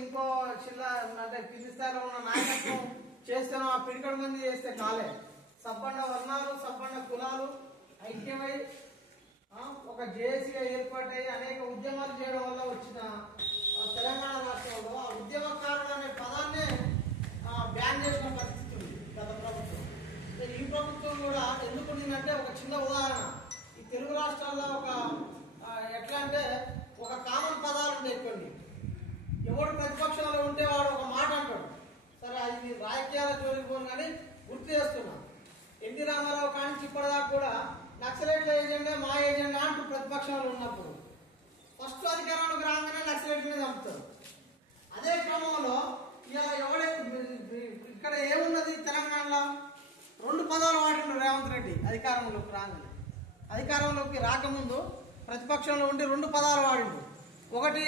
ఇంకో జిల్లా అంటే కింది స్థాయిలో ఉన్న నాయకత్వం చేస్తేనో ఆ పిడికడ మంది చేస్తే కాలే. సబ్బండ వర్ణాలు సబ్బండ కులాలు ఐక్యమై ఒక జేఏసీగా ఏర్పాటై అనేక ఉద్యమాలు చేయడం వల్ల వచ్చిన తెలంగాణ రాష్ట్రంలో ఆ ఉద్యమకారుడు అనే పదాన్నే బ్యాన్ చేసిన పరిస్థితి ఉంది గత ప్రభుత్వం. ఈ ప్రభుత్వం కూడా ఎందుకు ఉండిందంటే ఒక చిన్న ఉదాహరణ, ఈ తెలుగు రాష్ట్రాల్లో ఒక ఎట్లా అంటే ఒక కామన్ పదాలు ఉంటాయి కొన్ని. ఎవడు ప్రతిపక్షంలో ఉంటే వాడు ఒక మాట అంటాడు. సరే అది రాజకీయాల జోలికి పోను కానీ గుర్తు చేస్తున్నా. ఎన్టీ రామారావు కానించి ఇప్పటిదాకా కూడా నక్సలైట్ల ఏజెండా మా ఏజెండా అంటూ ప్రతిపక్షంలో ఉన్నప్పుడు ఫస్ట్ అధికారంలోకి రాగానే నక్సలైట్లనే చంపుతారు. అదే క్రమంలో ఎవడే ఇక్కడ ఏమున్నది తెలంగాణలో 2 పదాలు వాడిండు రేవంత్ రెడ్డి అధికారంలోకి రాగానే. అధికారంలోకి రాకముందు ప్రతిపక్షంలో ఉండి 2 పదాలు వాడిండు. ఒకటి